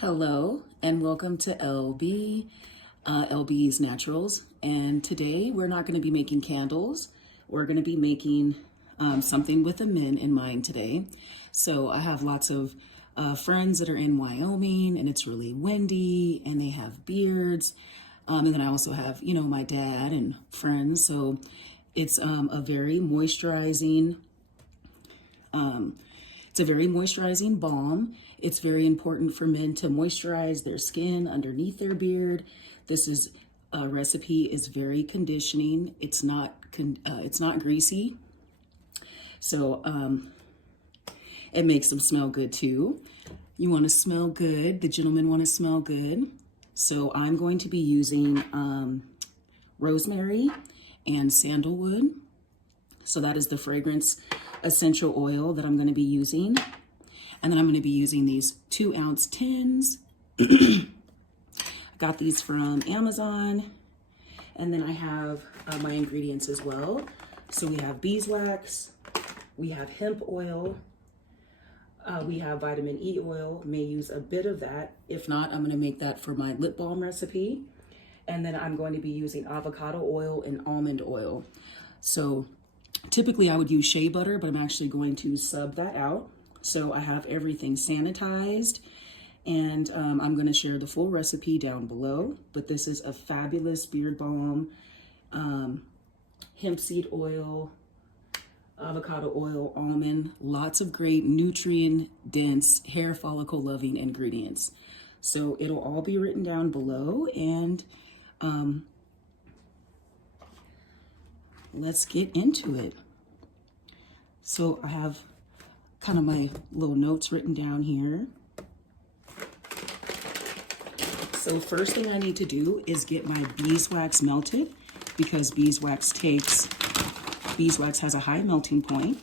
Hello and welcome to LB's Naturals. And today we're not going to be making candles. We're going to be making something with a mint in mind today. So I have lots of friends that are in Wyoming and it's really windy and they have beards. And then I also have, my dad and friends. So it's a very moisturizing balm. It's very important for men to moisturize their skin underneath their beard. This recipe is very conditioning. It's not greasy. So it makes them smell good too. You want to smell good. The gentlemen want to smell good. So I'm going to be using rosemary and sandalwood. So that is the fragrance essential oil that I'm going to be using. And then I'm going to be using these 2-ounce tins. I got these from Amazon. And then I have my ingredients as well. So we have beeswax, we have hemp oil, we have vitamin E oil. May use a bit of that. If not, I'm going to make that for my lip balm recipe. And then I'm going to be using avocado oil and almond oil. So typically I would use shea butter, but I'm actually going to sub that out. So I have everything sanitized, and I'm going to share the full recipe down below. But this is a fabulous beard balm, hempseed oil, avocado oil, almond, lots of great nutrient dense hair follicle loving ingredients. So it'll all be written down below, and let's get into it. So I have kind of my little notes written down here. So first thing I need to do is get my beeswax melted, because beeswax has a high melting point.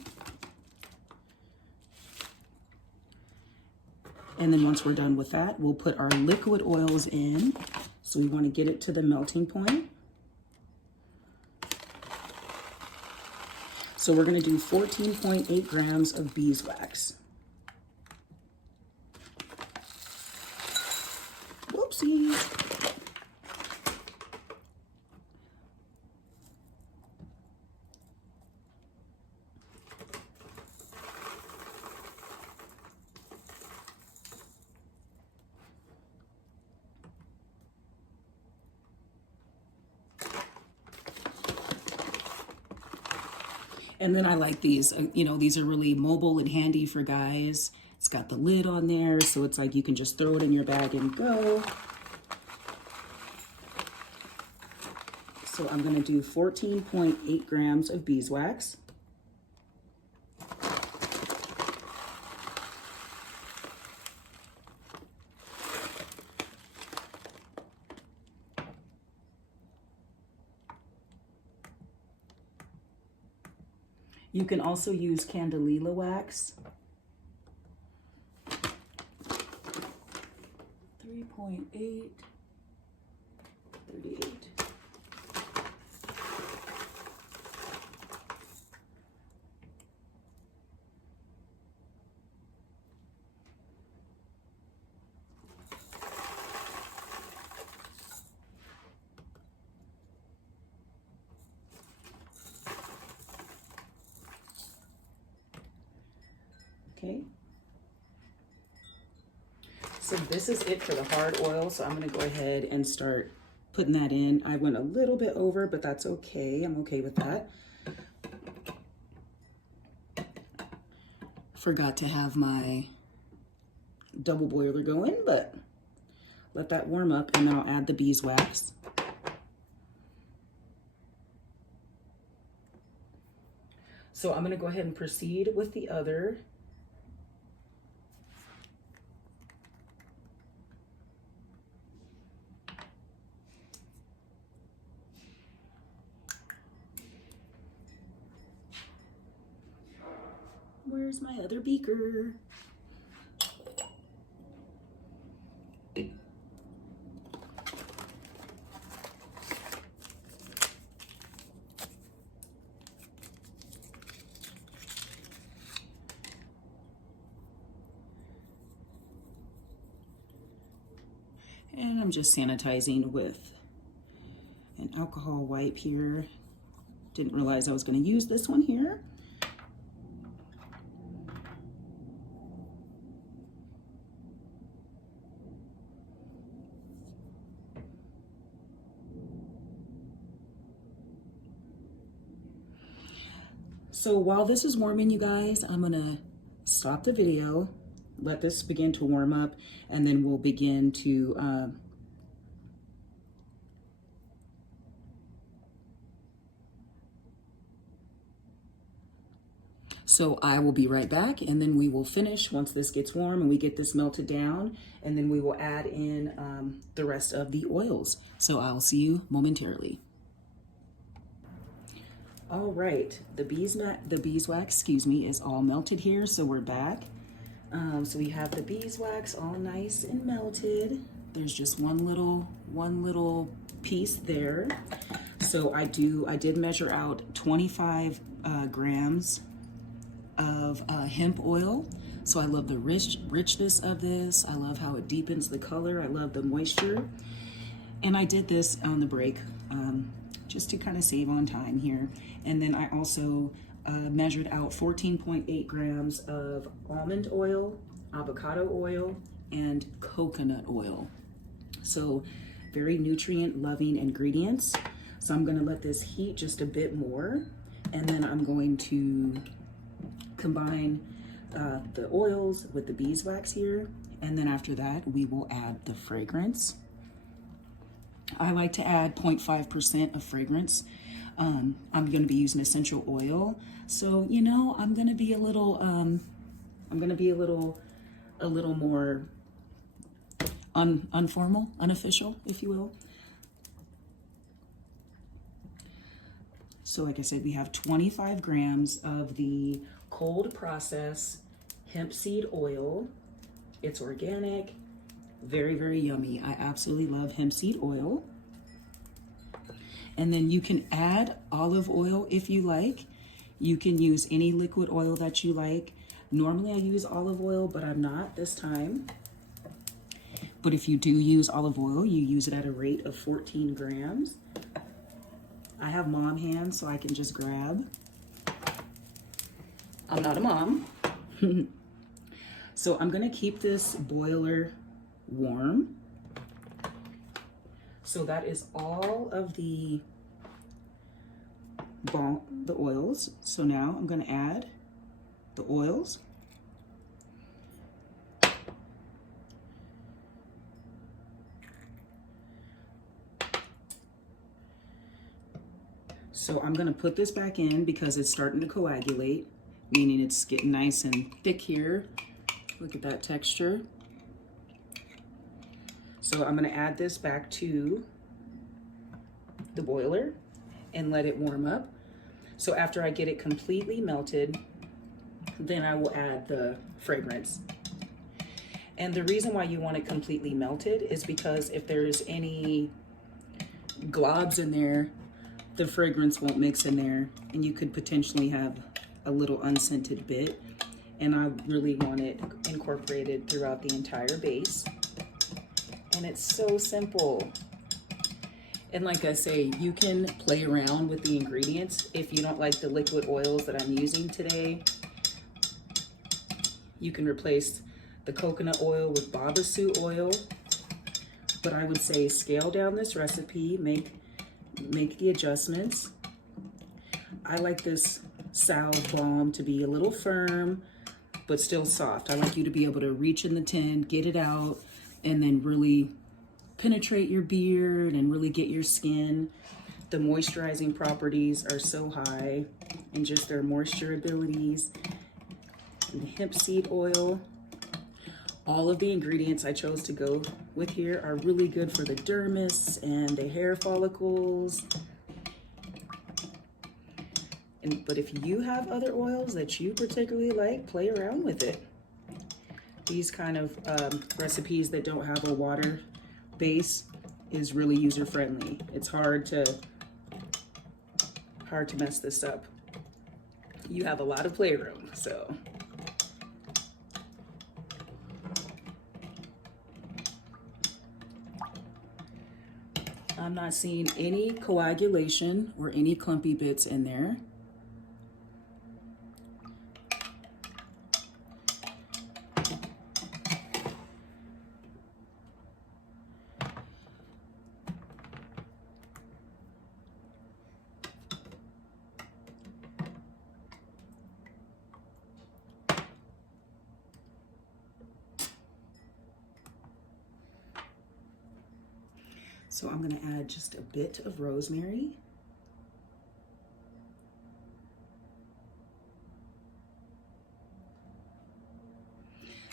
And then once we're done with that, we'll put our liquid oils in. So we want to get it to the melting point. So we're going to do 14.8 grams of beeswax. Whoopsies. And then I like these, these are really mobile and handy for guys. It's got the lid on there, so it's like you can just throw it in your bag and go. So I'm going to do 14.8 grams of beeswax. You can also use candelilla wax. 3.8, 38. Okay, so this is it for the hard oil. So I'm going to go ahead and start putting that in. I went a little bit over, but that's okay. I'm okay with that. Forgot to have my double boiler going, but let that warm up and then I'll add the beeswax. So I'm going to go ahead and proceed with the other. Where's my other beaker? And I'm just sanitizing with an alcohol wipe here. Didn't realize I was going to use this one here. So while this is warming, you guys, I'm gonna stop the video, let this begin to warm up, and then we'll begin to so I will be right back, and then we will finish once this gets warm and we get this melted down, and then we will add in the rest of the oils. So I'll see you momentarily. All right, the beeswax, excuse me, is all melted here, so we're back. So we have the beeswax all nice and melted. There's just one little piece there. So I did measure out 25 grams of hemp oil. So I love the richness of this. I love how it deepens the color. I love the moisture. And I did this on the break just to kind of save on time here. And then I also measured out 14.8 grams of almond oil, avocado oil, and coconut oil. So very nutrient loving ingredients. So I'm gonna let this heat just a bit more, and then I'm going to combine the oils with the beeswax here. And then after that, we will add the fragrance. I like to add 0.5% of fragrance. I'm going to be using essential oil, so you know I'm going to be a little more unformal, unofficial, if you will. So like I said, we have 25 grams of the cold process hempseed oil. It's organic, very, very yummy. I absolutely love hempseed oil. And then you can add olive oil if you like. You can use any liquid oil that you like. Normally I use olive oil, but I'm not this time. But if you do use olive oil, you use it at a rate of 14 grams. I have mom hands, so I can just grab. I'm not a mom. So I'm gonna keep this boiler warm. So that is all of the oils. So now I'm going to add the oils. So I'm going to put this back in because it's starting to coagulate, meaning it's getting nice and thick here. Look at that texture. So I'm going to add this back to the boiler and let it warm up. So after I get it completely melted, then I will add the fragrance. And the reason why you want it completely melted is because if there's any globs in there, the fragrance won't mix in there, and you could potentially have a little unscented bit. And I really want it incorporated throughout the entire base. And it's so simple. And like I say, you can play around with the ingredients. If you don't like the liquid oils that I'm using today, you can replace the coconut oil with babassu oil. But I would say scale down this recipe, make the adjustments. I like this Salve Balm to be a little firm, but still soft. I like you to be able to reach in the tin, get it out, and then really penetrate your beard and really get your skin. The moisturizing properties are so high, and just their moisture abilities. And the hemp seed oil. All of the ingredients I chose to go with here are really good for the dermis and the hair follicles. But if you have other oils that you particularly like, play around with it. These kind of recipes that don't have a water base is really user-friendly. It's hard to mess this up. You have a lot of playroom, so. I'm not seeing any coagulation or any clumpy bits in there. So I'm going to add just a bit of rosemary.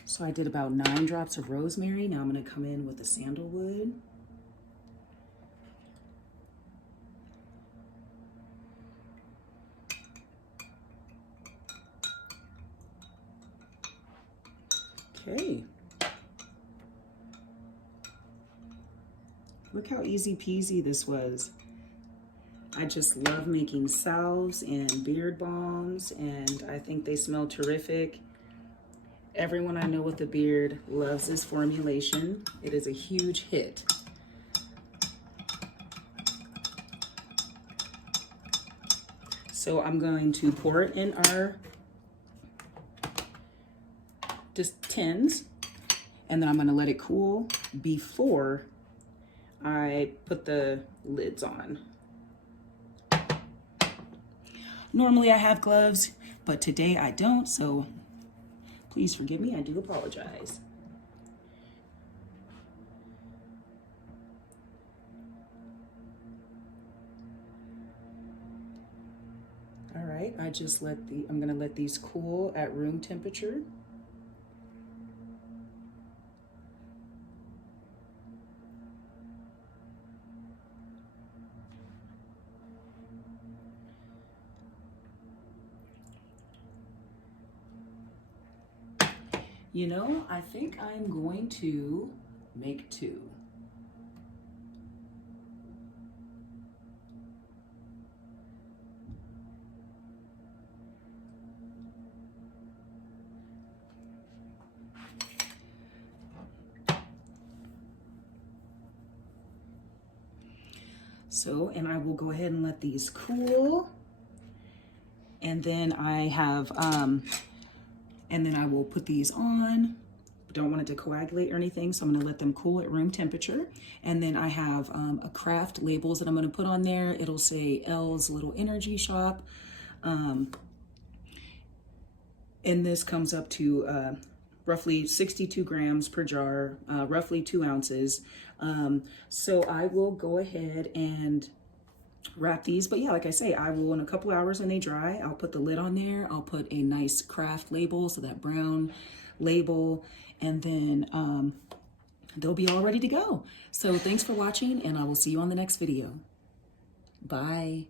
So I did about 9 drops of rosemary. Now I'm going to come in with the sandalwood. Okay. Look how easy peasy this was. I just love making salves and beard balms, and I think they smell terrific. Everyone I know with a beard loves this formulation. It is a huge hit. So I'm going to pour it in our just tins, and then I'm going to let it cool before I put the lids on. Normally I have gloves, but today I don't, so please forgive me, I do apologize. All right, I'm gonna let these cool at room temperature. You know, I think I'm going to make 2. So, and I will go ahead and let these cool. And then I have, and then I will put these on. Don't want it to coagulate or anything, so I'm gonna let them cool at room temperature. And then I have a craft labels that I'm gonna put on there. It'll say Elle's Little Energy Shop. And this comes up to roughly 62 grams per jar, roughly 2 ounces. So I will go ahead and wrap these, but yeah, like I say, I will in a couple hours when they dry, I'll put the lid on there. I'll put a nice craft label, so that brown label, and then they'll be all ready to go. So thanks for watching, and I will see you on the next video. Bye.